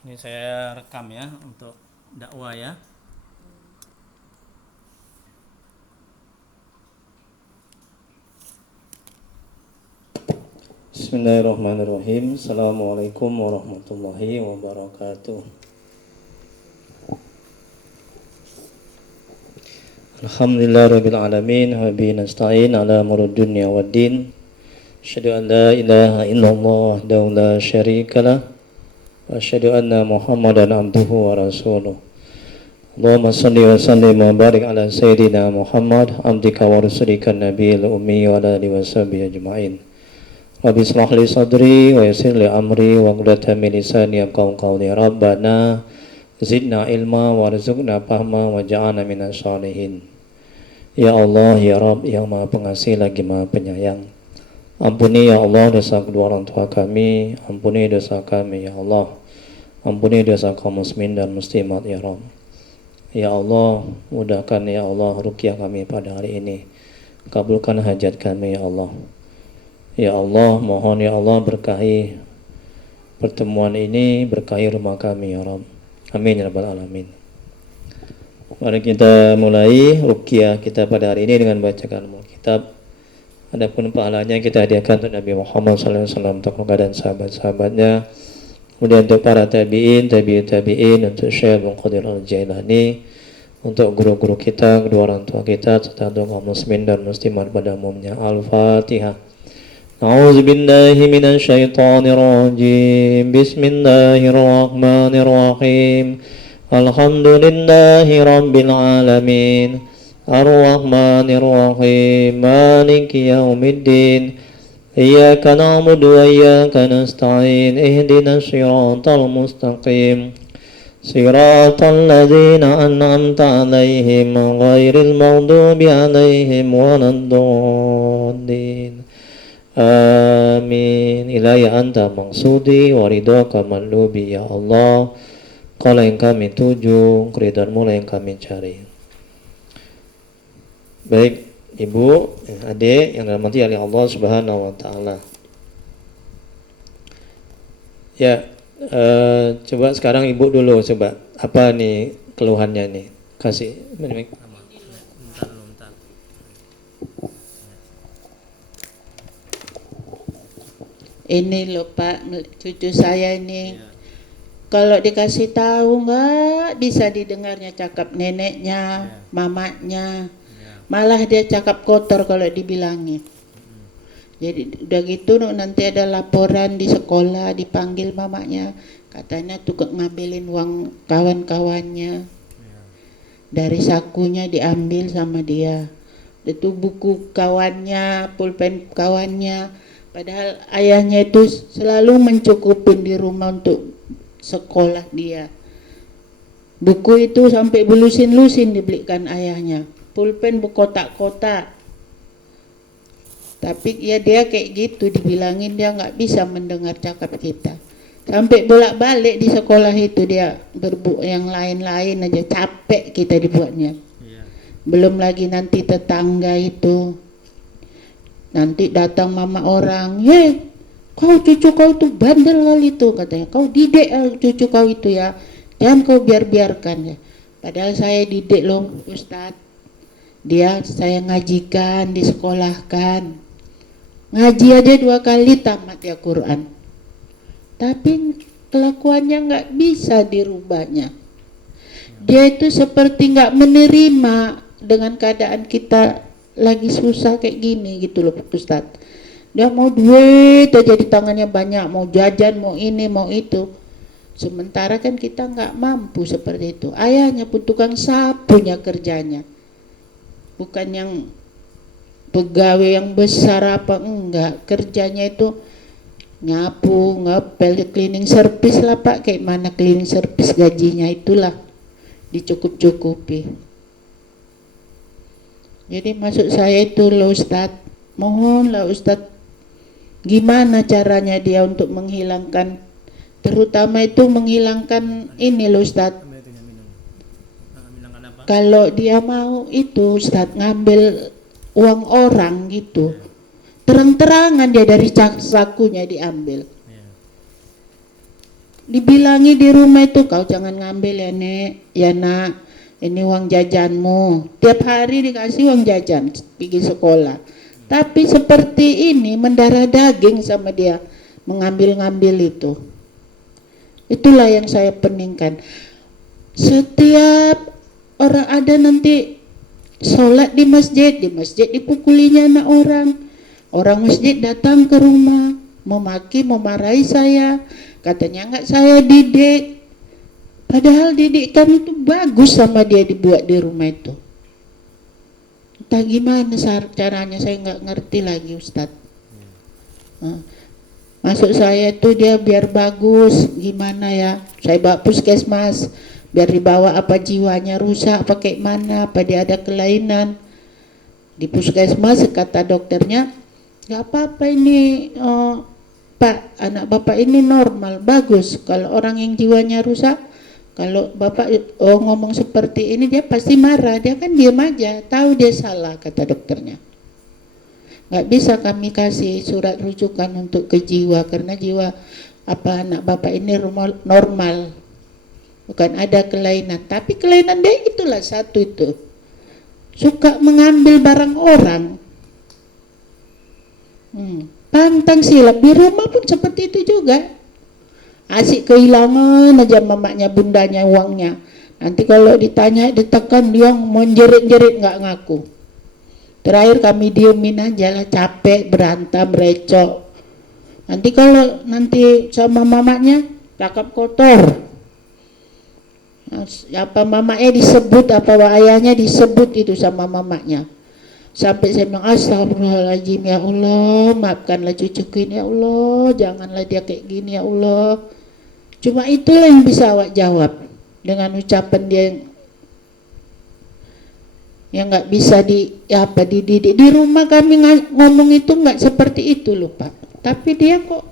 Ini saya rekam ya untuk dakwah ya. Bismillahirrahmanirrahim. Assalamualaikum warahmatullahi wabarakatuh. Alhamdulillahirabbil alamin wa bihi nasta'in ala umurid dunya waddin. Asyhadu an la ilaha illallah wahdahu la syarikalah wa asyhadu anna Muhammadan abduhu wa rasuluh. Allahumma shalli wa sallim wa barik ala sayyidina Muhammad abdika wa rasulika nabiyil ummi wa ala alihi washabihi ajma'in. Rabbi shrah li sadri wa yassir li amri wa hlul min lisani yafqahu qawli. Rabbana zidna ilma warzuqna fahma waj'alna minas shalihin. Ya Allah, ya Rabb, yang Maha Pengasih lagi Maha Penyayang. Ampuni ya Allah dosa kedua orang tua kami, ampuni dosa kami ya Allah. Ampuni dosa kaum muslimin dan muslimat ya Rabb. Ya Allah, mudahkan ya Allah ruqyah kami pada hari ini. Kabulkan hajat kami ya Allah. Ya Allah, mohon ya Allah berkahi pertemuan ini, berkahi rumah kami ya Rabb. Amin ya rabbal alamin. Mari kita mulai ruqyah kita pada hari ini dengan bacakan Alkitab. Adapun pahalanya kita hadiahkan untuk Nabi Muhammad SAW, untuk keluarga dan sahabat-sahabatnya. Kemudian untuk para tabi'in, tabi'in, untuk Syekh Abdul Qadir Al-Jailani, untuk guru-guru kita, kedua orang tua kita, serta untuk kaum muslimin dan muslimat pada umumnya. Al-Fatihah. A'udzu billahi minasy syaithanir rajim. Bismillahirrahmanirrahim. Alhamdulillahi rabbil alamin. Ar-Rahmanir Rahim. Maliki yaumiddin. Iyyaka na'budu wa iyyaka nasta'in. Ihdinas siratal mustaqim. Siratal ladzina an'amta 'alaihim ghairil maghdubi 'alaihim waladdallin. Amin. Ilahya anta maksudi wa ridhaka malubi ya Allah. Qala yang kami tuju, keridhaanmu yang kami cari. Baik, Ibu, Adik yang dirahmati oleh Allah Subhanahu wa taala. Ya, coba sekarang Ibu dulu coba apa nih keluhannya nih? Kasih Ini loh Pak, cucu saya ini kalau dikasih tahu nggak bisa didengarnya cakap neneknya, mamanya, malah dia cakap kotor kalau dibilangin. Jadi udah gitu nanti ada laporan di sekolah, dipanggil mamanya, katanya tuh ngambilin uang kawan-kawannya, dari sakunya diambil sama dia. Itu buku kawannya, pulpen kawannya. Padahal ayahnya itu selalu mencukupin di rumah untuk sekolah dia. Buku itu sampai belusin-lusin dibelikan ayahnya. Pulpen berkotak-kotak. Tapi ya dia kayak gitu, dibilangin dia nggak bisa mendengar cakap kita. Sampai bolak-balik di sekolah itu dia berbuat yang lain-lain aja, capek kita dibuatnya. Belum lagi nanti tetangga itu. Nanti datang mama orang, kau cucu kau tuh bandel kali itu, katanya, kau didik cucu kau itu ya, jangan kau biarkan ya. Padahal saya didik loh Ustadz, dia saya ngajikan, disekolahkan, ngaji aja 2 kali tamat ya Quran, tapi kelakuannya nggak bisa dirubahnya. Dia itu seperti nggak menerima dengan keadaan kita lagi susah kayak gini gitu loh Ustaz. Dia mau duit aja di tangannya banyak, mau jajan, mau ini, mau itu. Sementara kan kita nggak mampu seperti itu. Ayahnya pun tukang sapunya kerjanya. Bukan yang pegawai yang besar apa enggak. Kerjanya itu nyapu, ngepel, cleaning service lah Pak. Kayak mana cleaning service gajinya itulah dicukup-cukupi. Jadi maksud saya itu loh Ustadz, mohonlah Ustadz, gimana caranya dia untuk menghilangkan, terutama itu menghilangkan ini loh Ustadz. Kalau dia mau itu Ustadz ngambil uang orang gitu, terang-terangan dia dari sakunya diambil. dibilangi di rumah itu, kau jangan ngambil ya nek, ya nak, ini uang jajanmu. Tiap hari dikasih uang jajan pergi sekolah. Tapi seperti ini mendarah daging sama dia, mengambil-ngambil itu. Itulah yang saya peningkan. Setiap orang ada nanti sholat di masjid dipukulinya anak orang masjid datang ke rumah, memaki, memarahi saya, katanya enggak saya didik, padahal didikan itu bagus sama dia dibuat di rumah itu. Entah gimana caranya, saya nggak ngerti lagi Ustadz. Masuk saya itu dia biar bagus, gimana ya, saya bawa puskesmas, biar dibawa apa jiwanya rusak, pakai mana, apa dia ada kelainan. Di puskesmas kata dokternya, nggak apa-apa ini Pak, anak bapak ini normal, bagus. Kalau orang yang jiwanya rusak, kalau bapak ngomong seperti ini dia pasti marah, dia kan diam aja, tahu dia salah, kata dokternya. Nggak bisa kami kasih surat rujukan untuk ke jiwa, karena jiwa apa anak bapak ini normal, bukan ada kelainan. Tapi kelainan dia itulah satu itu, suka mengambil barang orang. Pantang silap, di rumah pun seperti itu juga. Asik kehilangan aja mamanya bundanya uangnya. Nanti kalau ditanya ditekan dia menjerit-jerit nggak ngaku. Terakhir kami diemin aja lah, capek berantem recok. Nanti kalau nanti sama mamanya cakap kotor. Apa mamanya disebut, apa ayahnya disebut itu sama mamanya. Sampai saya bilang astagfirullahaladzim ya Allah, maafkanlah cucuku ini ya Allah, janganlah dia kayak gini ya Allah. Cuma itulah yang bisa awak jawab dengan ucapan dia yang nggak bisa dididik. Di rumah kami ngomong itu nggak seperti itu loh Pak, tapi dia kok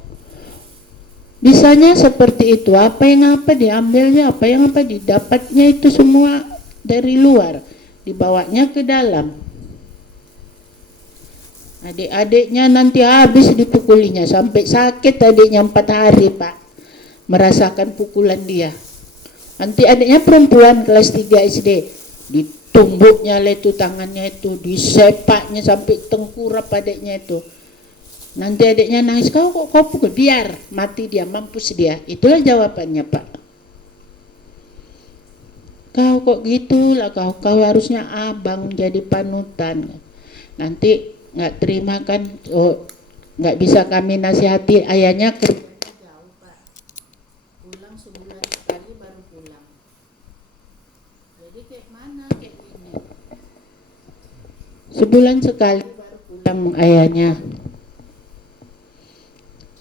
bisanya seperti itu. Apa yang diambilnya, apa yang didapatnya itu semua dari luar, dibawanya ke dalam. Adik-adiknya nanti habis dipukulinya, sampai sakit adiknya 4 hari Pak, merasakan pukulan dia. Nanti adiknya perempuan kelas 3 SD, ditumbuknya itu tangannya itu, disepaknya sampai tengkurap adiknya itu. Nanti adiknya nangis, kau pukul, biar mati dia, mampus dia. Itulah jawabannya Pak. Kau kok gitulah, kau harusnya abang jadi panutan. Nanti nggak terima kan, nggak bisa kami nasihati. Ayahnya jauh Pak, pulang sebulan sekali baru pulang. Jadi kayak mana kayak gini, sebulan sekali baru pulang ayahnya.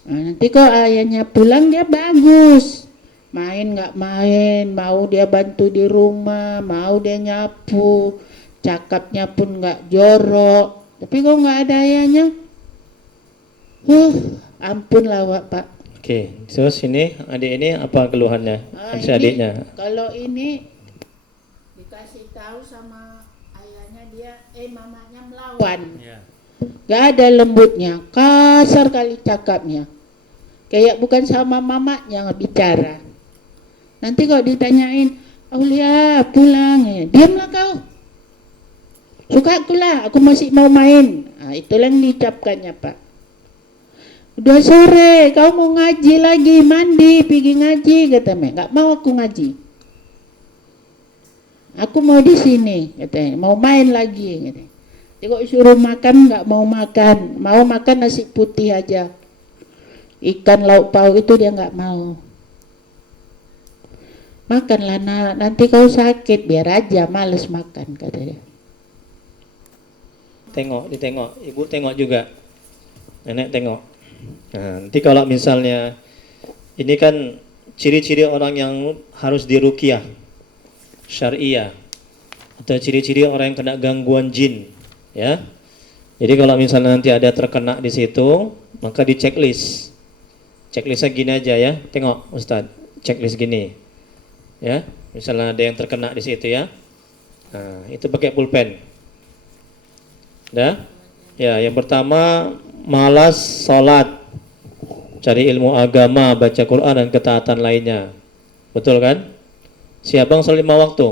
Nah, nanti kok ayahnya pulang dia bagus, main nggak main, mau dia bantu di rumah, mau dia nyapu, cakapnya pun nggak jorok. Tapi kok nggak ada ayahnya, ampun lah Pak. Oke, terus ini adik ini apa keluhannya? Adiknya. Kalau ini dikasih tahu sama ayahnya dia, mamanya melawan. Gak ada lembutnya, kasar kali cakapnya. Kayak bukan sama mamanya bicara. Nanti kalau ditanyain, Aulia pulang, diamlah kau. Suka akulah, aku masih mau main. Nah, itulah yang diucapkannya Pak. Udah sore, kau mau ngaji lagi, mandi, pergi ngaji, katanya. Nggak mau aku ngaji. Aku mau di sini, katanya. Mau main lagi, katanya. Kok suruh makan nggak mau makan nasi putih aja. Ikan lauk pauk itu dia nggak mau. Makanlah nanti kau sakit, biar aja males makan, katanya. Ditengok, ibu tengok juga, nenek tengok. Nah, nanti kalau misalnya ini kan ciri-ciri orang yang harus diruqyah syariah, atau ciri-ciri orang yang kena gangguan jin, ya. Jadi kalau misalnya nanti ada terkena di situ, maka di checklist. Checklistnya gini aja ya, tengok Ustadz, checklist gini, ya. Misalnya ada yang terkena di situ ya, nah itu pakai pulpen. Dah? Ya, yang pertama malas sholat. cari ilmu agama, baca Quran dan ketaatan lainnya. Betul kan? Si abang sholat 5 waktu?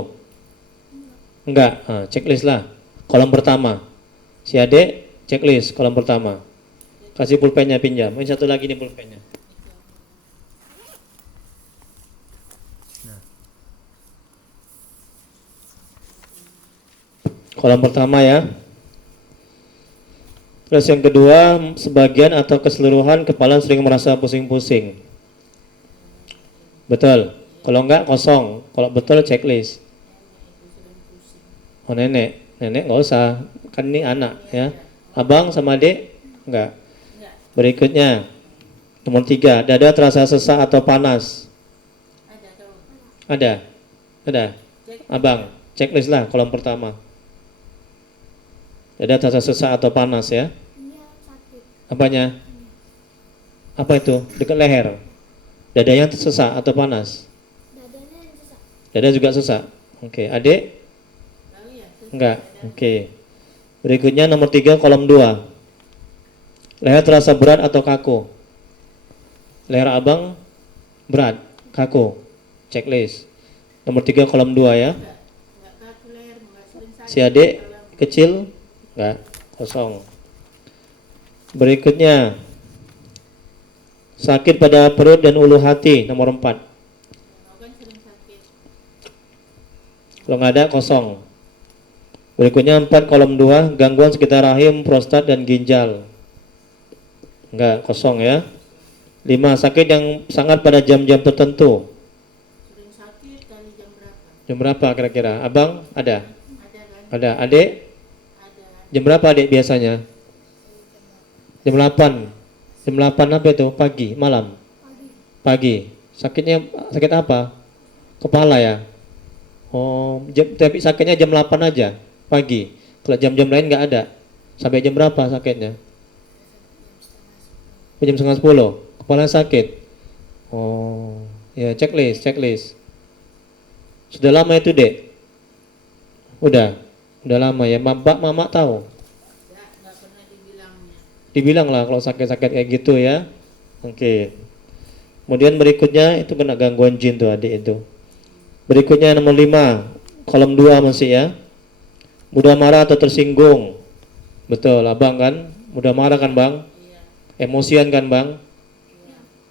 Enggak, checklist lah. Kolom pertama. Si adik, checklist kolom pertama. Kasih pulpennya pinjam. Ini satu lagi nih pulpennya. Kolom pertama ya. Terus yang kedua, sebagian atau keseluruhan kepala sering merasa pusing-pusing. Betul. Kalau enggak kosong. Kalau betul checklist. Oh nenek nggak usah. Kan ini anak ya. Abang sama adik enggak. Berikutnya nomor 3, dada terasa sesak atau panas. Ada. Abang, checklist lah kolom pertama. Dada terasa sesak atau panas ya. Apanya? Apa itu? Dekat leher. Dadanya sesak atau panas? Dada juga sesak. Oke, adik? Enggak. Oke. Berikutnya nomor 3 kolom 2. Leher terasa berat atau kaku? Leher abang berat, kaku. Checklist. Nomor 3 kolom 2 ya. Si adik kecil? Enggak, kosong. Berikutnya sakit pada perut dan ulu hati, nomor 4. Kalau nggak ada, kosong. Berikutnya 4 kolom 2, gangguan sekitar rahim, prostat dan ginjal. Enggak, kosong ya. 5, sakit yang sangat pada jam-jam tertentu. Jam berapa kira-kira? Abang ada? Ada. Adik? Jam berapa adik biasanya? Jam 8. Jam 8 apa itu? Pagi, malam? Pagi. Sakitnya sakit apa? Kepala ya? Oh, tapi sakitnya jam 8 aja, pagi. Kalau jam-jam lain nggak ada. Sampai jam berapa sakitnya? Jam setengah 10. Kepala sakit. Oh, ya checklist. Sudah lama itu, Dek? Udah lama ya. Mama tahu. Dibilang lah kalau sakit-sakit kayak gitu ya. Oke. Kemudian berikutnya itu kena gangguan jin tuh adik itu. Berikutnya nomor 5, kolom 2 masih ya. Mudah marah atau tersinggung. Betul, abang kan? Mudah marah kan bang? Emosian kan bang?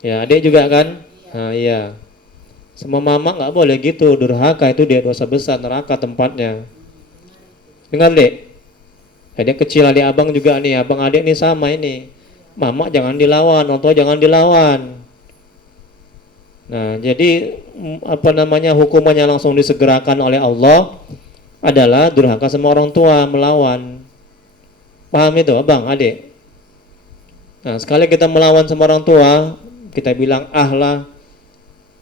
Ya, adik juga kan? Nah, iya. Sama mama nggak boleh gitu, durhaka itu dia dosa besar, neraka tempatnya. Dengar dek? Adik kecil, adik abang juga nih, abang adik nih sama ini. Mama jangan dilawan, orang tua jangan dilawan. Nah, jadi hukumannya langsung disegerakan oleh Allah adalah durhaka sama orang tua, melawan. Paham itu, abang, adik? Nah, sekali kita melawan sama orang tua, kita bilang lah,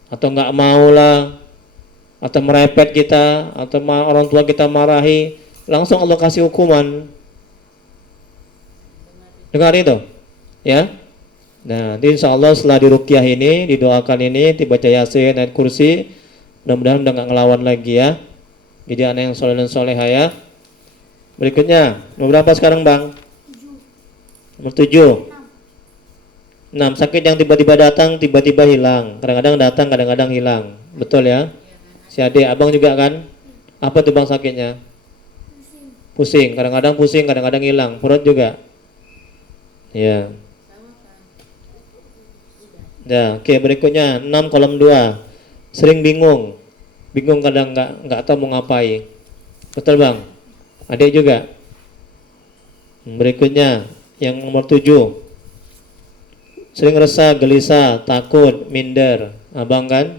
atau nggak mau lah, atau merepet kita, atau orang tua kita marahi, langsung Allah kasih hukuman. Dengar itu, ya. Nah, nanti insya Allah setelah diruqyah ini, didoakan ini, dibaca Yasin, ayat kursi, mudah-mudahan udah nggak ngelawan lagi ya. Jadi anak yang soleh dan soleha ya. Berikutnya, nomor berapa sekarang bang? Nomor 7. 6, sakit yang tiba-tiba datang, tiba-tiba hilang. Kadang-kadang datang, kadang-kadang hilang. Betul ya? Si adik, abang juga kan? Apa tuh bang sakitnya? Pusing, kadang-kadang pusing, kadang-kadang hilang. Perut juga? Ya. Ya, oke, berikutnya 6 kolom 2. Sering bingung. Bingung kadang nggak tahu mau ngapain. Betul bang? Adik juga? Berikutnya yang nomor 7. Sering resah, gelisah, takut, minder. Abang kan?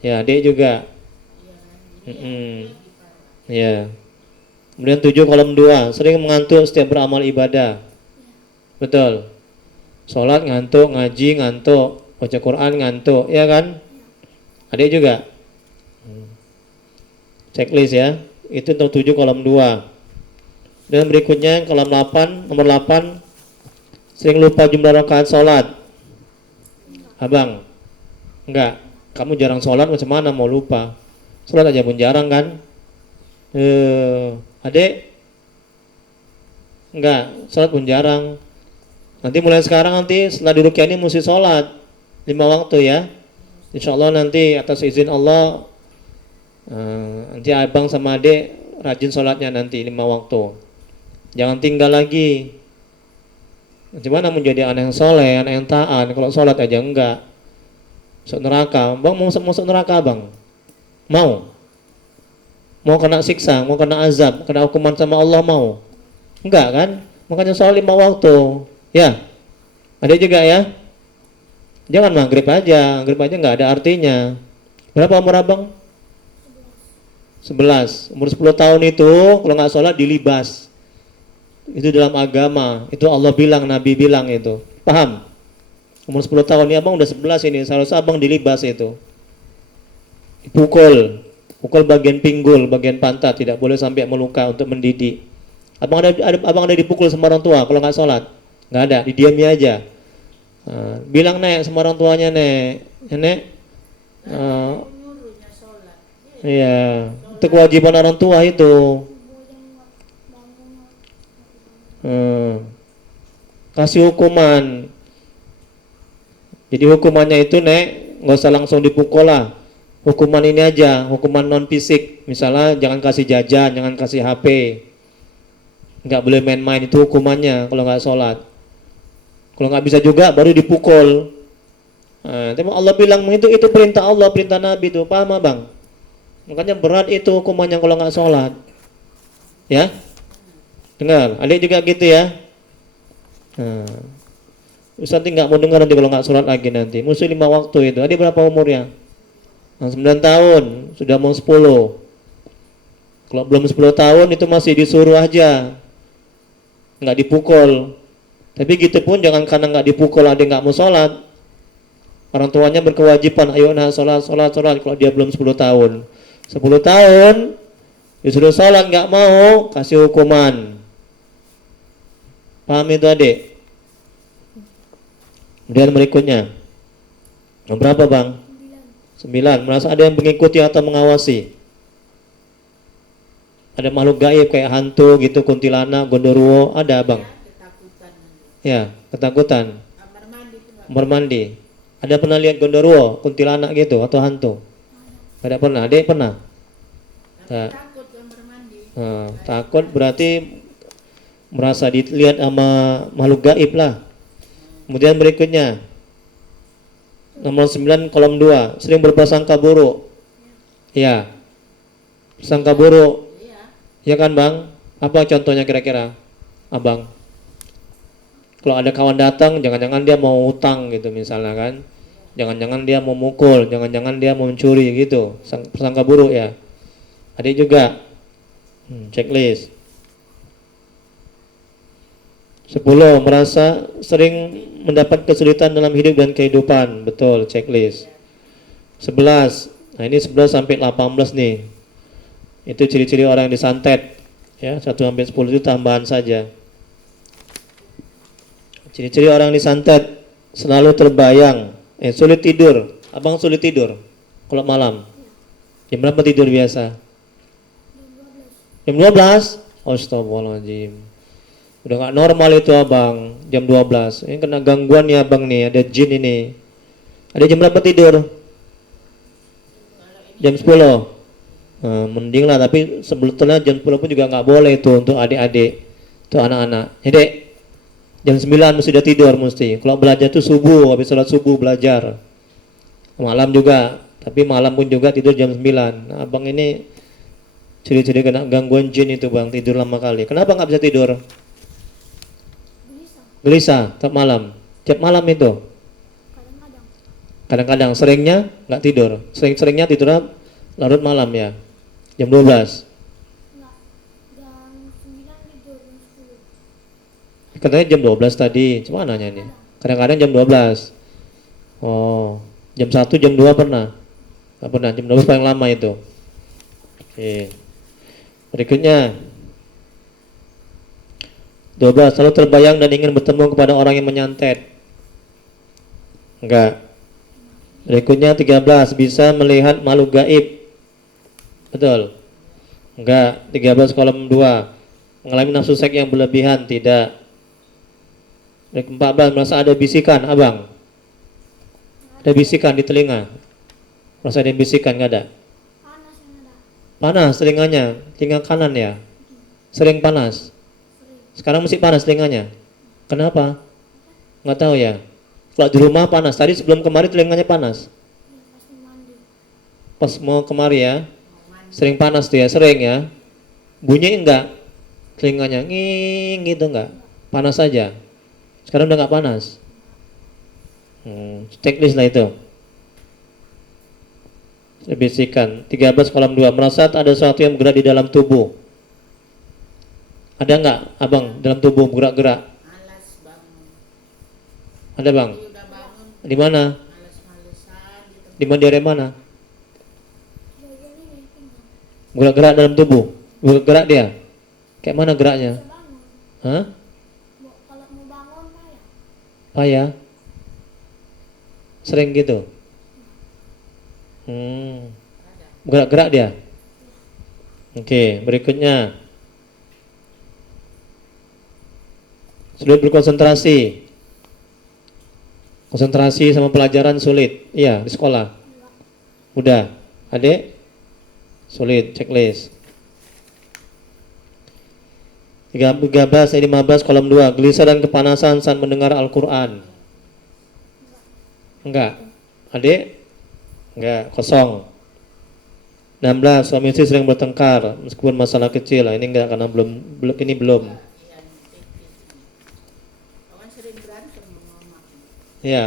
Ya, adik juga. Ya. Kemudian 7 kolom 2. Sering mengantuk setiap beramal ibadah. Betul. Sholat ngantuk, ngaji ngantuk, baca Quran ngantuk, ya kan? Adik juga. Checklist ya. Itu untuk 7 kolom 2. Dan berikutnya kolom 8, nomor 8. Sering lupa jumlah rakaat sholat. Abang? Enggak. Kamu jarang sholat, macam mana mau lupa? Sholat aja pun jarang kan? Adik? Enggak. Sholat pun jarang. Nanti mulai sekarang nanti setelah diruqyah ini mesti sholat 5 waktu ya. Insya Allah nanti atas izin Allah nanti abang sama adik rajin sholatnya nanti 5 waktu. Jangan tinggal lagi. Gimana menjadi anak yang soleh, anak yang taat, kalau sholat aja enggak. Masuk neraka. Bang mau masuk neraka bang? Mau? Mau kena siksa, mau kena azab, kena hukuman sama Allah mau? Enggak kan? Makanya sholat 5 waktu. Ya, ada juga ya. Jangan maghrib aja nggak ada artinya. Berapa umur abang? 11. Umur 10 tahun itu kalau nggak sholat dilibas. Itu dalam agama. Itu Allah bilang, Nabi bilang itu. Paham? Umur 10 tahun ini abang udah 11 ini. Seharusnya abang dilibas itu. Pukul bagian pinggul, bagian pantat, tidak boleh sampai meluka untuk mendidik. Abang ada dipukul sama orang tua kalau nggak sholat? Nggak ada, didiami aja. Bilang nek sama orang tuanya nek, iya, itu kewajiban orang tua itu. Kasih hukuman. Jadi hukumannya itu nek, nggak usah langsung dipukul lah. Hukuman ini aja, hukuman non fisik. Misalnya jangan kasih jajan, jangan kasih HP. Nggak boleh main-main, itu hukumannya kalau nggak sholat. Kalau nggak bisa juga baru dipukul. Tapi Allah bilang itu perintah Allah, perintah Nabi itu, paham bang? Makanya berat itu hukumannya kalau nggak sholat. Ya, dengar. Adik juga gitu ya. Ustaz nggak mau dengar nanti kalau nggak sholat lagi nanti. Musuh 5 waktu itu. Adik berapa umurnya? 9 tahun, sudah mau 10. Kalau belum 10 tahun itu masih disuruh aja, nggak dipukul. Tapi gitu pun jangan karena nggak dipukul adik nggak mau sholat. Orang tuanya berkewajiban, ayo nah sholat kalau dia belum 10 tahun. 10 tahun disuruh sholat nggak mau, kasih hukuman. Paham itu adik? Kemudian berikutnya, berapa bang? 9. Merasa ada yang mengikuti atau mengawasi? Ada makhluk gaib kayak hantu gitu, kuntilanak, gondoruo, ada bang? Ya, ketakutan. Kamar mandi. Ada pernah lihat gondoruo, kuntilanak gitu atau hantu? Ada pernah? Adek pernah? Takut kamar mandi. Takut berarti merasa dilihat sama makhluk gaib lah. Kemudian berikutnya, nomor 9 kolom 2, sering berprasangka buruk. Ya. Prasangka buruk. Ya kan bang? Apa contohnya kira-kira? Abang. Kalau ada kawan datang, jangan-jangan dia mau utang gitu misalnya kan. Jangan-jangan dia mau mukul, jangan-jangan dia mau mencuri gitu. Prasangka buruk ya. Adik juga. Checklist. 10. Merasa sering mendapat kesulitan dalam hidup dan kehidupan. Betul, checklist. 11. Nah ini 11 sampai 18 nih. Itu ciri-ciri orang yang disantet. Ya, 1 sampai 10 itu tambahan saja. Ciri-ciri orang yang disantet selalu terbayang, sulit tidur. Abang sulit tidur kalau malam. Jam berapa tidur biasa? Jam 12? Astagfirullahaladzim. Udah gak normal itu abang, jam 12. Ini kena gangguan ya abang nih, ada jin ini. Ada jam berapa tidur? Jam 10. Mending lah, tapi sebetulnya jam 10 pun juga gak boleh itu untuk adik-adik, itu anak-anak. Jadi jam 9 mesti sudah tidur mesti. Kalau belajar tuh subuh, habis sholat subuh belajar. Malam juga, tapi malam pun juga tidur jam 9. Nah, abang ini ciri-ciri kena gangguan jin itu bang, tidur lama kali. Kenapa nggak bisa tidur? Gelisah tiap malam. Tiap malam itu? Kadang-kadang. Seringnya nggak tidur. Seringnya tidur larut malam ya. Jam 12. Katanya jam 12 tadi. Cuma nanya nih. Kadang-kadang jam 12. Oh, jam 1, jam 2 pernah? Nggak pernah. Jam 12 paling lama itu. Oke. Berikutnya 12. Selalu terbayang dan ingin bertemu kepada orang yang menyantet. Enggak. Berikutnya 13. Bisa melihat makhluk gaib. Betul? Enggak. 13 kolom 2. Mengalami nafsu seks yang berlebihan. Tidak. Dari 14 merasa ada bisikan, abang. Ada bisikan di telinga. Merasa ada bisikan, nggak ada? Panas yang ada. Panas telinganya, telinga kanan ya. Sering panas. Sekarang masih panas telinganya. Kenapa? Nggak tahu ya. Kalau di rumah panas. Tadi sebelum kemari telinganya panas. Ya, pasti mandi. Pas mau kemari ya, sering panas tuh ya, sering ya. Bunyi enggak? Telinganya nging gitu enggak? Panas saja. Sekarang udah nggak panas. Checklist lah itu. Bisikan 13 kolom 2. Merasa ada sesuatu yang bergerak di dalam tubuh. Ada nggak abang dalam tubuh bergerak-gerak? Malas bangun. Ada bang? Dia udah bangun, Di mana? malas-malesan gitu. Di mana, di area mana? Jajan ini pinggang. Gerak-gerak dalam tubuh. Bergerak dia. Kayak mana geraknya? Bisa bangun. Hah? Kalau mau bangun payah. Payah? Sering gitu? Gerak-gerak dia? Oke, berikutnya. Sulit berkonsentrasi. Konsentrasi sama pelajaran sulit. Iya, di sekolah. Udah. Adik? Sulit, checklist. 13 15 kolom 2. Gelisah dan kepanasan saat mendengar Al-Quran. Enggak. Adik? Enggak, kosong. 16 suami istri sering bertengkar meskipun masalah kecil. Ini enggak karena belum. Kawan sering berantem sama mama. Ya.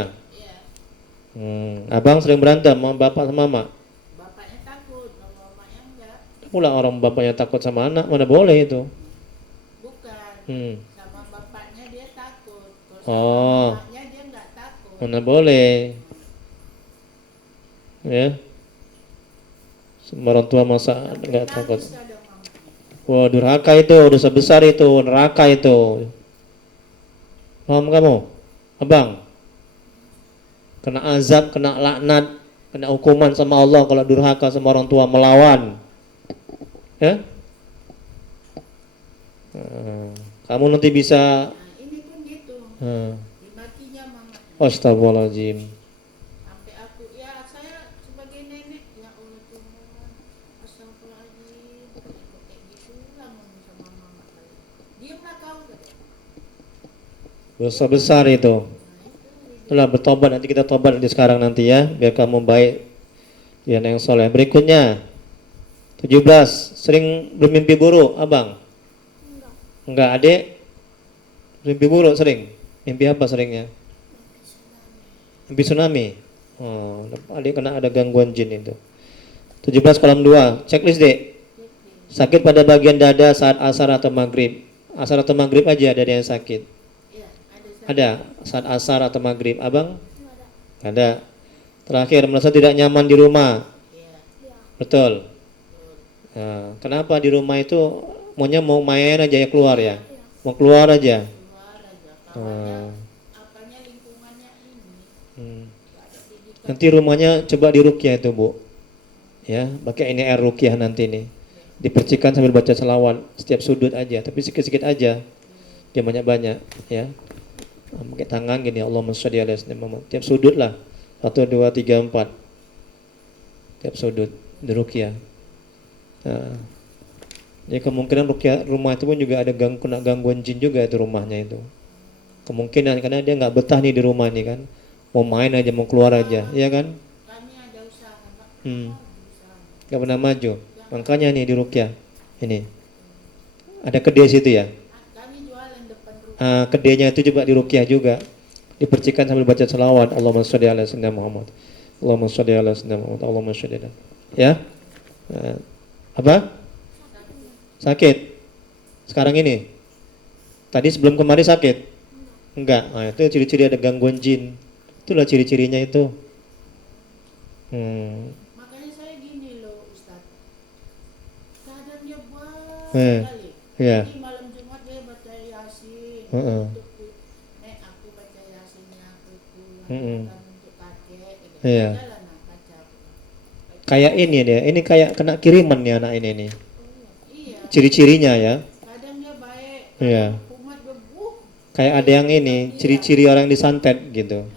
Iya, Abang sering berantem sama bapak sama mama. bapaknya takut, sama mamanya enggak. Pula orang bapaknya takut sama anak, mana boleh itu. Bukan, sama bapaknya dia takut. Kalau sama Oh, mamanya dia enggak takut. mana boleh. Ya. Semua orang tua masa enggak takut. Nangis kadang mamanya. Wah, durhaka itu, dosa besar itu, neraka itu. Paham kamu? Abang? Kena azab, kena laknat, kena hukuman sama Allah kalau durhaka sama orang tua, melawan. Ya? Kamu nanti bisa Nah, ini pun gitu. uh, Dimatinya mamanya. Astagfirullahaladzim. Sampai aku, ya saya sebagai nenek, ya Allah Tuhan, astagfirullahaladzim, kok kayak gitu lah ngomong sama mama kali. Diamlah kau kata. Dosa besar itu. Itulah bertobat, nanti kita tobat nanti sekarang nanti ya, biar kamu baik, biar yang soleh. Berikutnya 17, sering bermimpi buruk, abang? Enggak. Enggak, adik? Mimpi buruk sering? Mimpi apa seringnya? Mimpi tsunami? Oh, adik kena ada gangguan jin itu. 17 kolom 2, checklist dek. Sakit pada bagian dada saat asar atau maghrib. Asar atau maghrib aja ada yang sakit. Iya, ada saya. Ada saat asar atau maghrib. Abang? Enggak ada. Ada. Terakhir merasa tidak nyaman di rumah. Iya, Iya. Betul. Nah, kenapa di rumah itu maunya mau main aja ya keluar ya? Mau keluar aja. keluar aja. Kawannya, Hmm. apanya lingkungannya ini, Hmm. gak ada didikan. Nanti rumahnya coba dirukyah itu bu. Ya, pakai ini air rukyah nanti nih. Dipercikan sambil baca selawat setiap sudut aja, tapi sikit-sikit aja. Dia banyak-banyak ya. Pakai tangan gini, Allahumma sholli ala sayyidina Muhammad. Tiap sudut lah. 1 2 3 4. Tiap sudut dirukyah. Nah, ya kemungkinan rukyah rumah itu pun juga ada kena gangguan jin juga itu rumahnya itu. Kemungkinan karena dia nggak betah nih di rumah nih kan. Mau main aja, mau keluar aja, iya kan? Kami ada usaha, Pak. Usaha. Nggak pernah maju. Makanya nih di rukyah ini ada kedai situ ya. Kami jualan depan rumah. Kedainya itu coba di rukyah juga. Dipercikan sambil baca selawat. Allahumma sholli ala sayyidina Muhammad. Allahumma sholli ala sayyidina Muhammad. Allahumma sholli ala. Ya. Apa? Sakit. Sekarang ini. Tadi sebelum kemari sakit? Enggak. Nah, itu ciri-ciri ada gangguan jin. Itulah ciri-cirinya itu. Makanya saya gini loh Ustaz, kadang dia buat Eh, kali. iya. Jadi malam Jumat dia baca Yasin. Heeh. Untuk nek aku baca Yasinnya aku Heeh. untuk kakek. Gitu. Iya. Jalan nak baca. Kayak ini dia. Ini kayak kena kiriman nih anak ini nih. Iya. Ciri-cirinya ya. Kadang dia baik. Iya. Kumat bebuh. Kayak ada yang ini, ciri-ciri orang yang disantet gitu.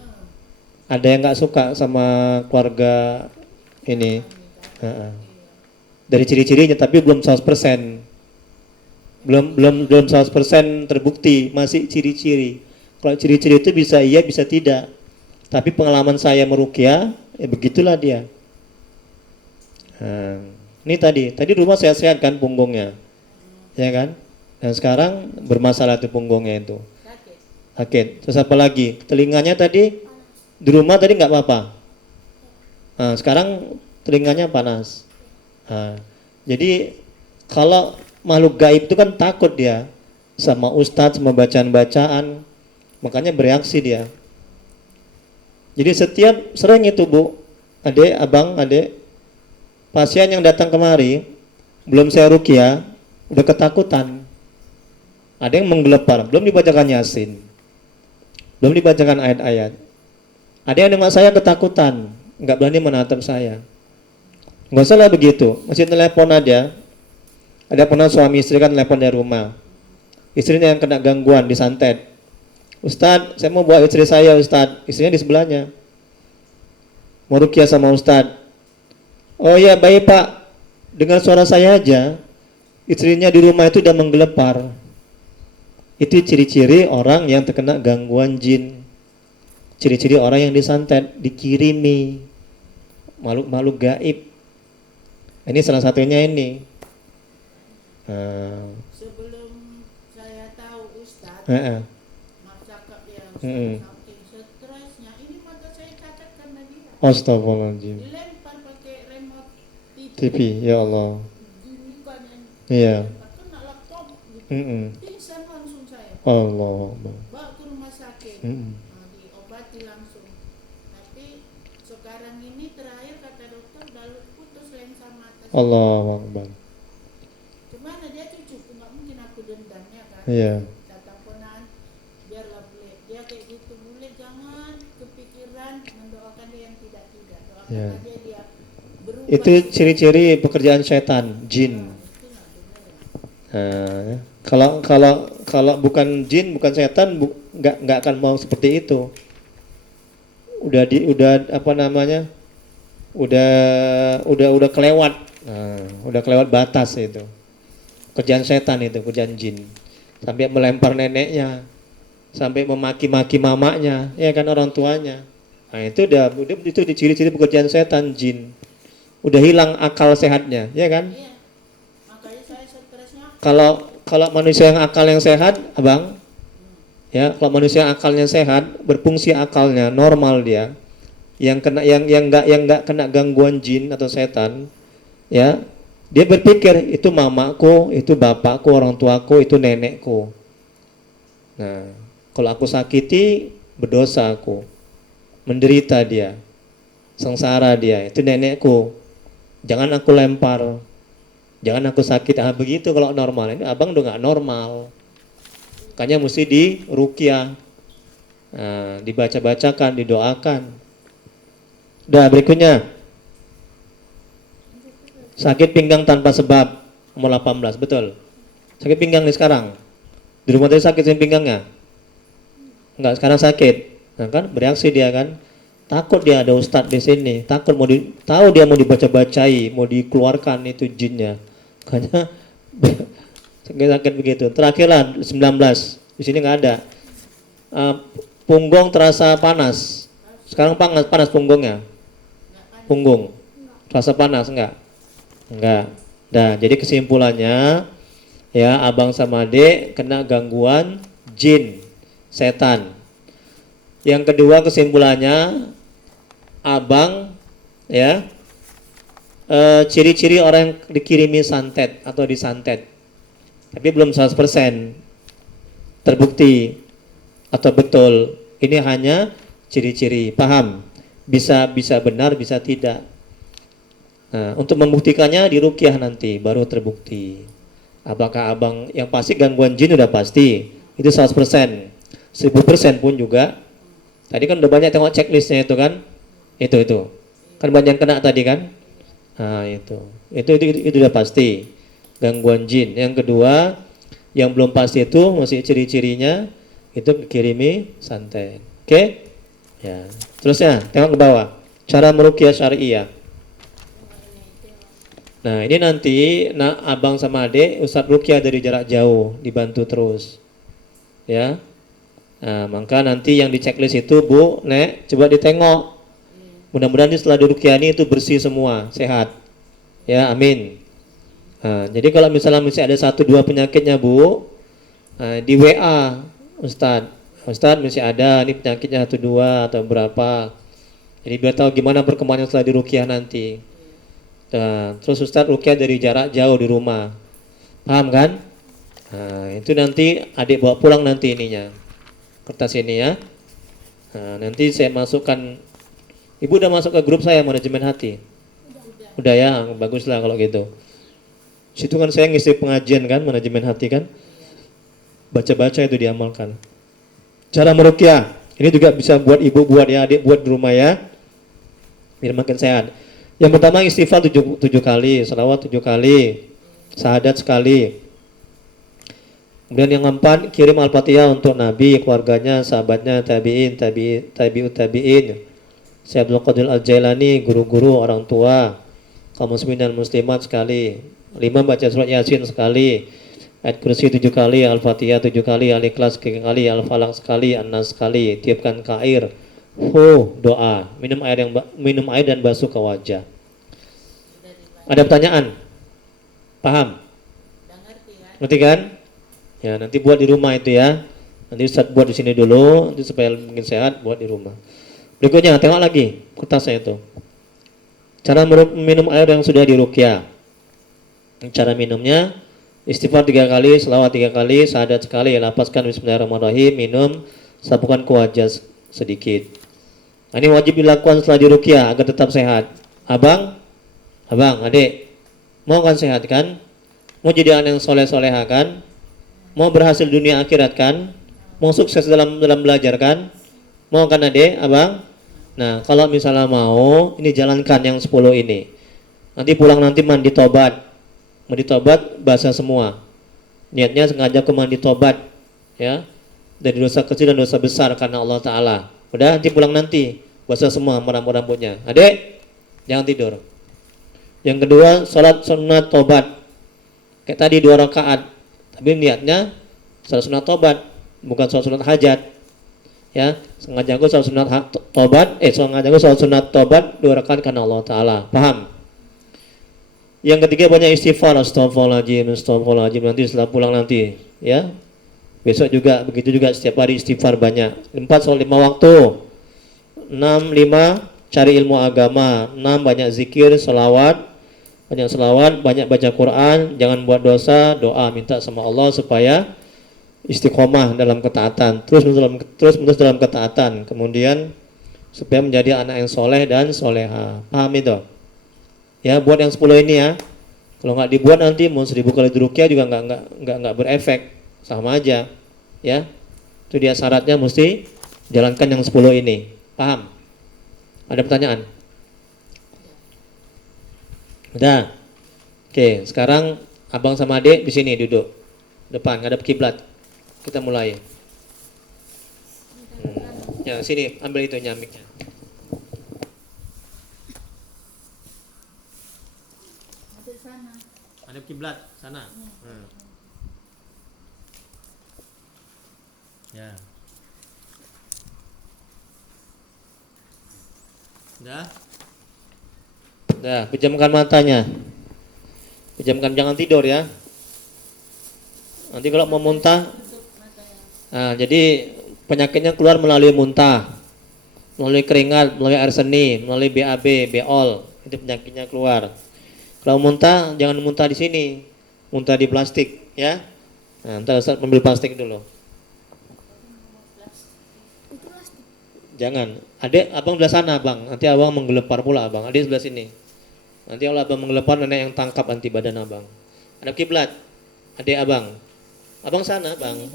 Ada yang nggak suka sama keluarga ini. Heeh. Dari ciri-cirinya, tapi belum 100%. Belum 100% terbukti, masih ciri-ciri. Kalau ciri-ciri itu bisa iya, bisa tidak. Tapi pengalaman saya meruqyah, ya begitulah dia. Nah, ini tadi rumah sehat-sehat kan punggungnya, ya kan? Dan sekarang bermasalah tuh punggungnya itu. Sakit. Terus apa lagi? Telinganya tadi di rumah tadi nggak apa-apa. Nah, sekarang telinganya panas. Nah, jadi kalau makhluk gaib itu kan takut dia sama ustadz, sama bacaan-bacaan, makanya bereaksi dia. Jadi sering itu Bu, adek, pasien yang datang kemari, belum saya ruqyah, udah ketakutan. Ada yang menggelepar, belum dibacakan Yasin, belum dibacakan ayat-ayat. Ada yang dengan saya ketakutan, nggak berani menatap saya. Nggak usah lah begitu, masih telepon aja. Ada pernah suami istri kan telepon dari rumah, istrinya yang kena gangguan disantet. Ustadz, saya mau bawa istri saya Ustadz, istrinya di sebelahnya, mau ruqyah sama Ustadz. Oh ya baik Pak, dengar suara saya aja, istrinya di rumah itu udah menggelepar. Itu ciri-ciri orang yang terkena gangguan jin. Ciri-ciri orang yang disantet, dikirimi makhluk-makhluk gaib. Ini salah satunya ini. Sebelum saya tahu Ustadz, maaf cakap ya, saking stresnya, ini mata saya cacat karena dia. Astagfirullahaladzim. Dilempar pakai remote TV, ya Allah. Gini kan yang Iya. kena laptop gitu. Pingsan langsung saya. Allah. Bawa ke rumah sakit. Diobati langsung. Tapi sekarang ini terakhir kata dokter udah putus lensa mata. Allah Akbar. Gimana dia cucuku, nggak mungkin aku dendamnya kan. Iya. Datang ponaan, biarlah bule. Dia kayak gitu, bule jangan kepikiran mendoakan dia yang tidak-tidak. Doakan Iya. aja dia berubah. Itu ciri-ciri pekerjaan setan, jin. Itu nggak benar ya. Kalau bukan jin, bukan setan, nggak akan mau seperti itu. Udah apa namanya? Udah kelewat. Nah, udah kelewat batas itu. Kerjaan setan itu, kerjaan jin. Sampai melempar neneknya, sampai memaki-maki mamanya, ya kan, orang tuanya. Nah, itu itu ciri-ciri pekerjaan setan, jin. Udah hilang akal sehatnya, ya kan? Iya. Makanya saya stresnya. Kalau manusia yang akal yang sehat, Abang, ya, kalau manusia yang akalnya sehat, berfungsi akalnya normal dia, yang nggak kena gangguan jin atau setan, ya, dia berpikir itu mamaku, itu bapakku, orang tuaku, itu nenekku. Nah, kalau aku sakiti, berdosa aku, menderita dia, sengsara dia, itu nenekku, jangan aku lempar, jangan aku sakit. Ah, begitu kalau normal. Ini Abang udah nggak normal, makanya mesti diruqyah, nah, dibaca-bacakan, didoakan. Udah, berikutnya sakit pinggang tanpa sebab, nomor 18, betul. Sakit pinggang nih sekarang. Di rumah tadi sakit pinggangnya? Enggak, sekarang sakit. Nah kan bereaksi dia kan. Takut dia ada ustadz di sini. Takut tahu dia mau dibaca-bacai, mau dikeluarkan itu jinnya. Makanya sakit begitu. Terakhirlah 19. Di sini nggak ada. Punggung terasa panas. Sekarang panas punggungnya. Punggung. Terasa panas enggak? Enggak. Nah, jadi kesimpulannya ya, Abang sama Dek kena gangguan jin, setan. Yang kedua kesimpulannya, Abang ya, ciri-ciri orang yang dikirimi santet atau disantet. Tapi belum 100% terbukti atau betul. Ini hanya ciri-ciri, paham? Bisa benar, bisa tidak. Nah, untuk membuktikannya di ruqyah nanti baru terbukti. Apakah Abang yang pasti gangguan jin udah pasti, itu 100%. 1000% pun juga. Tadi kan udah banyak tengok checklistnya itu kan. Itu. Kan banyak yang kena tadi kan? Nah, itu udah pasti gangguan jin. Yang kedua, yang belum pasti itu masih ciri-cirinya itu kirimi santet. Oke? Ya. Terusnya tengok ke bawah. Cara meruqyah syariah. Nah, ini nanti abang sama adik Ustadz ruqyah dari jarak jauh, dibantu terus. Ya. Nah, maka nanti yang di checklist itu Bu, Nek, coba ditengok. Mudah-mudahan setelah diruqyah ini itu bersih semua, sehat. Ya, amin. Nah, jadi kalau misalnya masih ada 1-2 penyakitnya Bu, di WA Ustadz masih ada ini penyakitnya 1-2 atau berapa. Jadi biar tahu gimana perkembangan setelah diruqyah nanti. Nah, terus Ustadz ruqyah dari jarak jauh di rumah. Paham kan? Nah, itu nanti adik bawa pulang nanti ininya. Kertas ini ya. Nah, nanti saya masukkan. Ibu udah masuk ke grup saya manajemen hati. Udah ya, baguslah kalau gitu. Situ kan saya ngisi pengajian kan, manajemen hati kan. Baca-baca itu diamalkan. Cara meruqyah. Ini juga bisa buat ibu, buat ya adik, buat di rumah ya. Biar makin sehat. Yang pertama istighfar 7 kali, salawat 7 kali, syahadat sekali. Kemudian yang keempat, kirim Al-Fatihah untuk Nabi, keluarganya, sahabatnya, tabi'ut tabi'in. Syekh Abdul Qadir Al-Jailani, guru-guru, orang tua, kaum muslimin dan muslimat sekali. 5 baca surat Yasin sekali, ayat kursi 7 kali, Al-Fatihah 7 kali, Al-Ikhlas 3 kali, Al-Falaq sekali, An-Nas sekali, tiupkan ke air. Doa, minum air dan basuh ke wajah. Ada pertanyaan? Paham? Ngerti kan? Ya, nanti buat di rumah itu ya. Nanti Ustaz buat di sini dulu, nanti supaya mungkin sehat buat di rumah. Berikutnya, tengok lagi kertasnya itu. Cara minum air yang sudah diruqyah. Cara minumnya, istighfar 3 kali, selawat 3 kali, syahadat sekali, lapaskan bismillahirrahmanirrahim, minum, sapukan ke wajah sedikit. Nah, ini wajib dilakukan setelah diruqyah agar tetap sehat. Abang, adik, mau kan sehat kan? Mau jadi anak yang soleh-soleha kan? Mau berhasil dunia akhirat kan? Mau sukses dalam belajar kan? Mau kan adik, abang? Nah, kalau misalnya mau, ini jalankan yang 10 ini. Nanti pulang nanti mandi tobat. Mandi tobat basah semua. Niatnya sengaja ke mandi tobat, ya. Dari dosa kecil dan dosa besar karena Allah Ta'ala. Udah, nanti pulang nanti basah semua rambutnya. Adik, jangan tidur. Yang kedua, sholat sunat tobat. Kayak tadi 2 rakaat. Tapi niatnya sholat sunat tobat, bukan sholat sunat hajat. Ya, sengaja aku sholat sunat tobat 2 rakaat karena Allah Ta'ala. Paham? Yang ketiga banyak istighfar, astagfirullahaladzim, nanti setelah pulang nanti, ya. Besok juga begitu juga, setiap hari istighfar banyak. 4 sholat 5 waktu. 6 cari ilmu agama. 6 banyak zikir, selawat, banyak baca Quran, jangan buat dosa, doa minta sama Allah supaya istiqomah dalam ketaatan, terus menerus dalam ketaatan, kemudian supaya menjadi anak yang soleh dan soleha. Paham itu? Ya, buat yang 10 ini ya. Kalau nggak dibuat nanti mau 1000 kali diruqyah juga nggak berefek, sama aja. Ya, itu dia syaratnya, mesti jalankan yang 10 ini. Paham? Ada pertanyaan? Udah. Oke, sekarang abang sama adik di sini duduk depan, ngadep kiblat. Kita mulai. Ya, sini ambil itu nyamiknya. Ada kiblat sana. Ya. Udah, pejamkan matanya. Pejamkan, jangan tidur ya. Nanti kalau mau muntah, nah, jadi penyakitnya keluar melalui muntah, melalui keringat, melalui air seni, melalui BAB, BOL, itu penyakitnya keluar. Kalau muntah, jangan muntah di sini, muntah di plastik, ya. Nah, ntar Ustaz ambil plastik dulu. Jangan, adik, abang sebelah sana, abang. Nanti abang menggelepar pula, abang. Adik sebelah sini. Nanti kalau abang menggelepar, nenek yang tangkap nanti badan abang. Ada kiblat, adik abang. Abang sana, bang.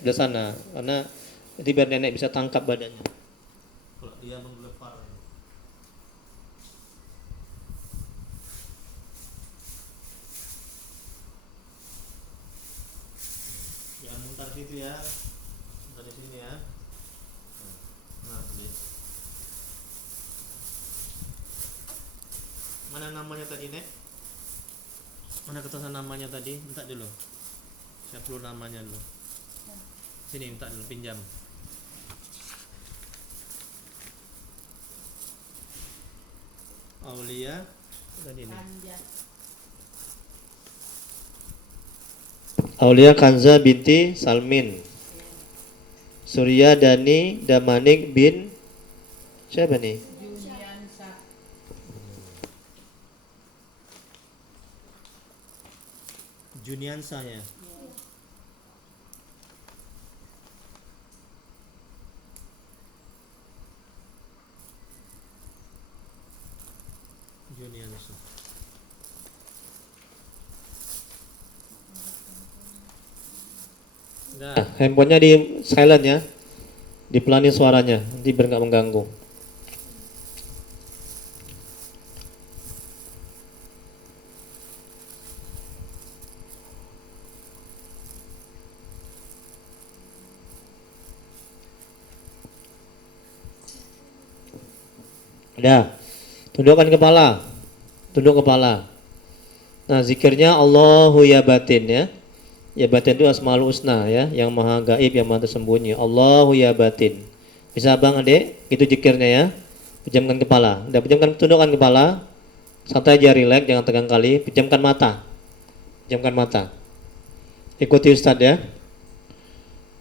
Sebelah sana, karena nanti biar nenek bisa tangkap badannya. Kalau dia menggelepar. Jangan muntah gitu ya. Mana namanya tadi, Nek? Mana kertas namanya tadi? Minta dulu. Saya perlu namanya dulu. Sini minta dulu, pinjam. Aulia tadi ini. Aulia Kanza binti Salmin. Surya Dani Damanik bin siapa nih? Juniansa ya. Juniansa. Nah, handphonenya di silent ya, dipelani suaranya, nanti biar nggak mengganggu. Udah, tundukkan kepala, tunduk kepala. Nah, zikirnya Allahu ya batin ya. Ya batin itu asmaul husna ya, yang maha gaib, yang maha tersembunyi. Allahu ya batin. Bisa Bang Adik? Itu zikirnya ya. Pejamkan kepala. Udah pejamkan, tundukkan kepala. Santai aja, rileks, jangan tegang kali. Pejamkan mata. Pejamkan mata. Ikuti Ustadz ya.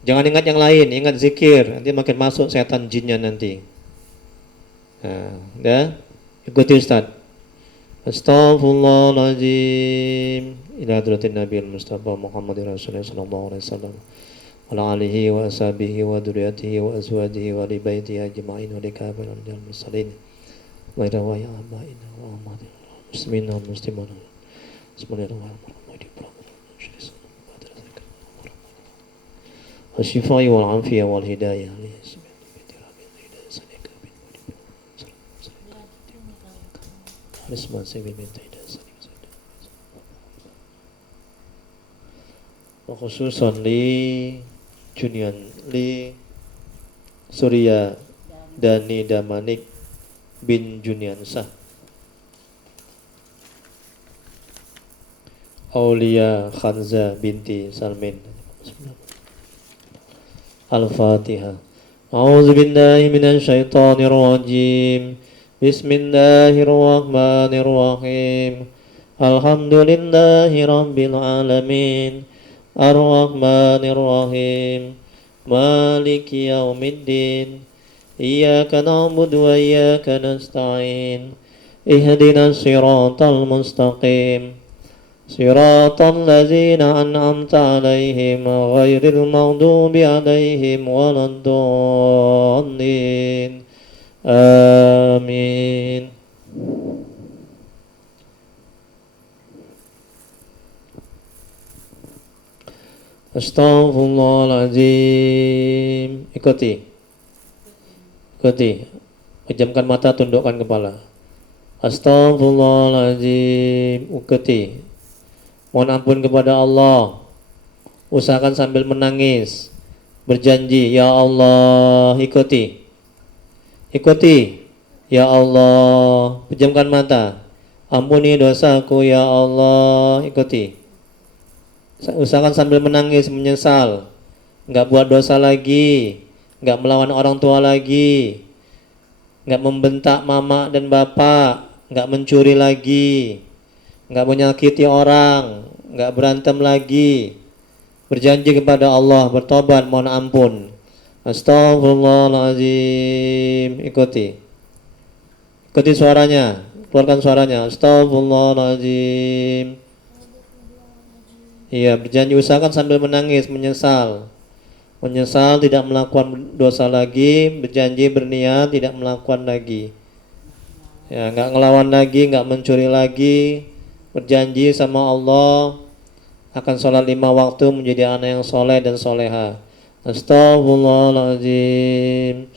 Jangan ingat yang lain, ingat zikir. Nanti makin masuk setan jinnya nanti. Nah, udah. Ikuti Ustadz. Astaghfirullahaladzim ila hadratin Nabi Mustafa Muhammad Rasulullah sallallahu alaihi wasallam wa ala alihi wa ashabihi wa dzurriyyatihi wa azwajihi wa li baitihi ajma'in wa likafil anjal mursalin wa rawaya abaina wa ammadin muslimin wa muslimat bismillahirrahmanirrahim wa shifai wal afiyah wal hidayah khususan li Junian li Surya Dani Damanik bin Juniansah Aulia Khanza binti Salmin. Al-Fatihah. A'udzu billahi minasy syaithanir rajim. Bismillahirrahmanirrahim. Alhamdulillahi rabbil alamin. Ar-Rahmanir-Rahim. Maliki yaumiddin. Iyyaka na'budu wa iyyaka nasta'in. Ihdinas siratal mustaqim. Siratal ladzina an'amta 'alaihim ghairil maghdubi 'alaihim waladdallin. Amin. Astaghfirullahaladzim. Ikuti. Pejamkan mata, tundukkan kepala. Astaghfirullahaladzim. Ikuti. Mohon ampun kepada Allah. Usahakan sambil menangis. Berjanji, ya Allah. Ikuti. Ya Allah. Pejamkan mata. Ampuni dosaku ya Allah. Ikuti. Usahakan sambil menangis, menyesal, nggak buat dosa lagi, nggak melawan orang tua lagi, nggak membentak mama dan bapak, nggak mencuri lagi, nggak menyakiti orang, nggak berantem lagi, berjanji kepada Allah, bertobat, mohon ampun. Astaghfirullahaladzim. Ikuti suaranya, keluarkan suaranya. Astaghfirullahaladzim. Iya, berjanji, usahakan sambil menangis, menyesal tidak melakukan dosa lagi, berjanji, berniat tidak melakukan lagi, ya, nggak ngelawan lagi, nggak mencuri lagi, berjanji sama Allah akan sholat 5 waktu, menjadi anak yang soleh dan soleha. Astaghfirullahaladzim.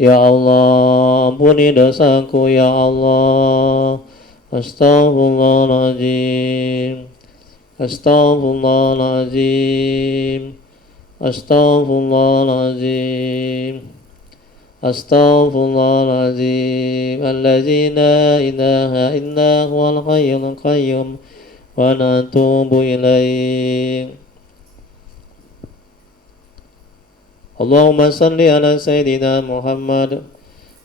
Ya Allah, ampuni dosaku ya Allah. Astaghfirullahaladzim. Astaghfirullahaladzim. Astaghfirullahaladzim. Astaghfirullahaladzim alladzi la ilaha illa huwal hayyul qayyum wa natubu ilaih. Allahumma salli ala Sayyidina Muhammad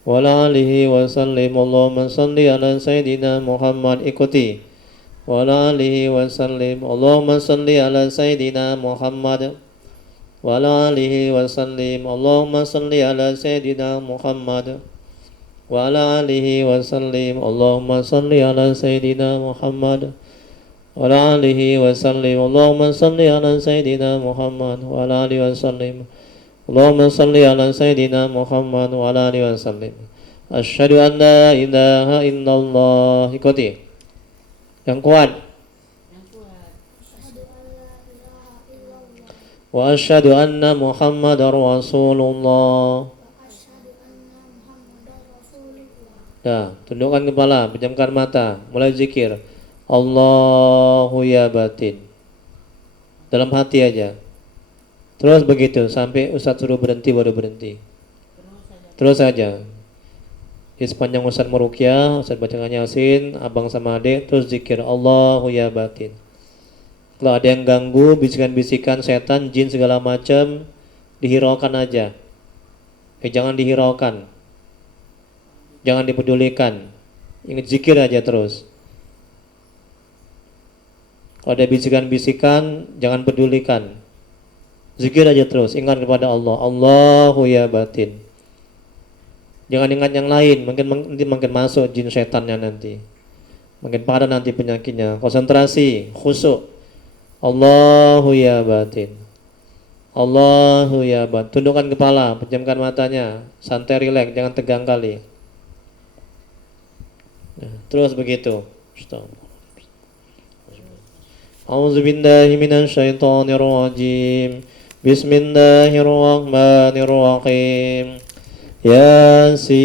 wa ala alihi wa sallim. Allahumma salli ala Sayyidina Muhammad. Ikuti. Wa ala alihi wa sallim. Allahumma salli ala Sayyidina Muhammad wa ala alihi wa sallim. Allahumma salli ala Sayyidina Muhammad wa ala alihi wa sallim. Allahumma salli ala Sayyidina Muhammad wa ala alihi wa sallim. Allahumma salli ala Sayyidina Muhammad wa ala alihi wa sallim. Allahumma salli ala Sayyidina Muhammad wa ala alihi wa sallim. Asyhadu an la ilaha illallah. Ikuti. Yang kuat. Asyhadu an la ilaha illallah Wa asyhadu anna Muhammadar Rasulullah. wa asyhadu anna Muhammadar Rasulullah. Dah, tundukkan kepala, pejamkan mata, mulai zikir. Allahu ya batin. Dalam hati aja. Terus begitu sampai Ustaz suruh berhenti baru berhenti. Terus saja. Di sepanjang Ustaz meruqyah, Ustaz bacakan Yasin, abang sama adik, terus zikir Allahu ya batin. Kalau ada yang ganggu, bisikan-bisikan setan, jin segala macam, dihiraukan aja. Jangan dihiraukan. Jangan dipedulikan. Ingat zikir aja terus. Kalau ada bisikan-bisikan, jangan pedulikan. Zikir aja terus, ingat kepada Allah. Allahu ya batin. Jangan ingat yang lain, makin masuk jin setannya nanti. Makin parah nanti penyakitnya. Konsentrasi, khusyuk. Allahu ya batin. Allahu ya batin. Tundukkan kepala, pejamkan matanya. Santai, rileks, jangan tegang kali. Nah, terus begitu. A'udzubillahi minasyaitonir rajim. Bismillahirrahmanirrahim. Yasin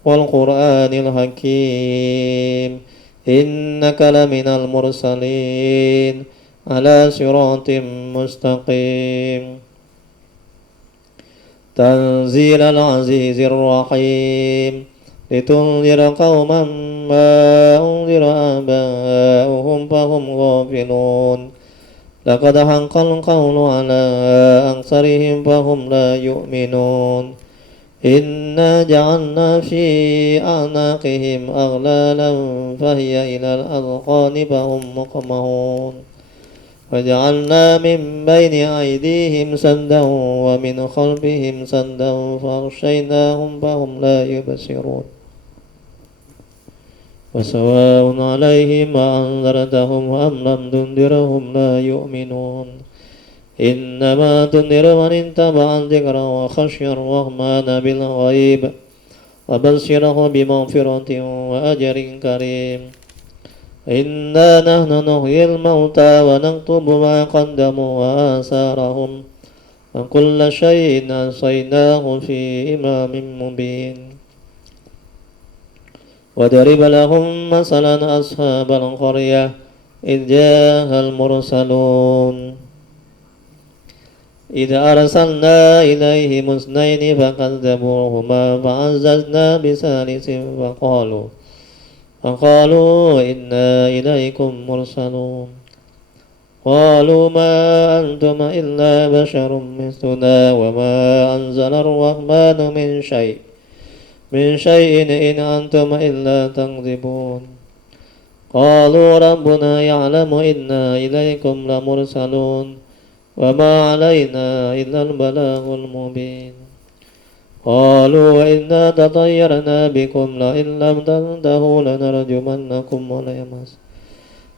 wal Qur'anil Hakim. Innaka laminal mursalin ala siratim mustaqim. Tanzilal azizir rahim. Litunzira qauman ma unzira aba'uhum fahum ghafilun. Laqad haqqal qawlu ala aktharihim fahum la yu'minun. Inna ja'alna fi a'naqihim aghlalan fahiya ilal adqani fahum muqmahun. Waja'alna min bayni aydihim saddan wa min khalfihim saddan faghshaynahum fahum la yubsirun. وسواء عليهم أنذرتهم أم لم تنذرهم لا يؤمنون إنما تنذر من اتبع الذكر وخشي الرحمن بالغيب وبشره بمغفرة وأجر كريم إنا نحن نحيي الموتى ونكتب ما قدموا وآثارهم وكل شيء أحصيناه في إمام مبين وضرب لهم مثلا أصحاب القرية إذ جاء المرسلون إذ أرسلنا إليهم اثنين فكذبوهما فعززنا بثالث فقالوا إنا إليكم مرسلون قالوا ما أنتم إلا بشر مثلنا وما أنزل الرحمن من شيء إن أنتم إلا تكذبون قالوا ربنا يعلم إنا إليكم لمرسلون وما علينا إلا البلاغ المبين قالوا وإنا تطيرنا بكم لئن لم تنتهوا لنرجمنكم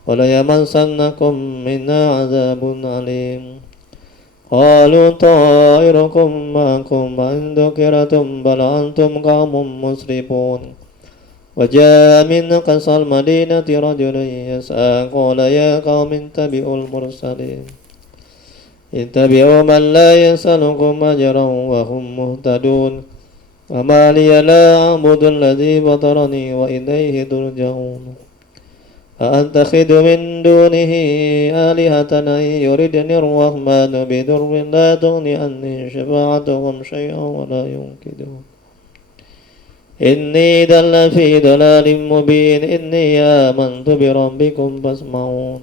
وليمسنكم منا عذاب أليم قالوا طائركم معكم وإن ذكرتم بل أنتم قوم مسرفون وجاء من أقصى المدينة رجل يسعى قال يا قوم اتبعوا المرسلين اتبعوا من لا يسألكم أجرا وهم مهتدون وما لي لا أعبد الذي فطرني وإليه ترجعون أأتخذ من دونه آلهة إن يردني الرحمن بضر لا تغني عني شفاعتهم شيئا ولا ينقذون إني إذا لفي ضلال مبين إني آمنت بربكم فاسمعون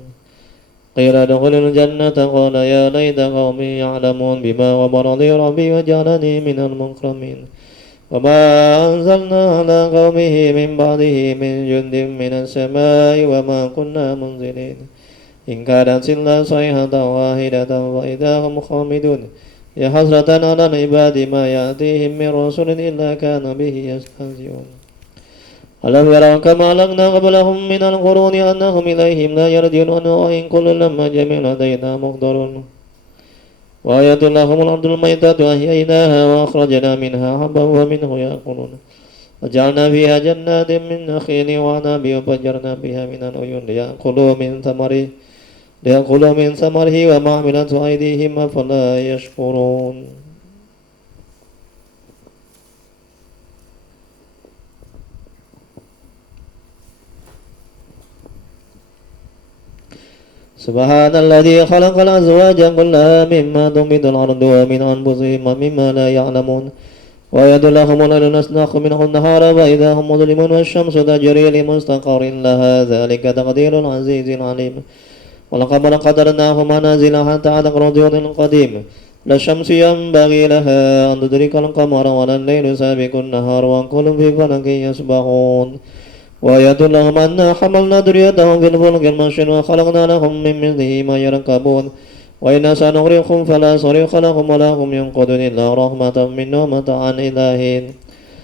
قيل ادخل الجنة قال يا ليت قومي يعلمون بما غفر لي ربي وجعلني من المكرمين وما أنزلنا على قومه من بعده من جند من السماء وما كنا منزلين إن كانت إلا صيحة واحدة وإذا هم خامدون يا حسرة على العباد ما يأتيهم من رسول إلا كان به يستهزئون ألم يروا كما أهلكنا قبلهم من القرون أنهم إليهم لا يرجعون وإن كل لما جميع لدينا محضرون وآية لهم الأرض الميتة أحييناها وأخرجنا منها حبا ومنه يأكلون وجعلنا فيها جنات من نخيل وعنب وفجرنا بها من العيون ليأكلوا من ثمره وما عملته أيديهم أفلا يشكرون. سبحان الذي خلق الأزواج كلها مما تنبت الأرض ومن أنفسهم ومما لا يعلمون ويد لهم الليل نسلخ منه النهار فإذا هم مظلمون والشمس تجري لمستقر لها ذلك تقدير العزيز العليم والقمر قدرناه منازل حتى عاد الرجل القديم لا الشمس ينبغي لها أن تدرك القمر ولا الليل سابق النهار وكل في فلك يسبحون وآية لهم أنا حملنا ذريتهم في الفلك المشحون وخلقنا لهم من مثله ما يركبون وإن سنغرقهم فلا صريخ لهم ولا هم ينقذون إلا رحمة منا ومتاعا إلى حين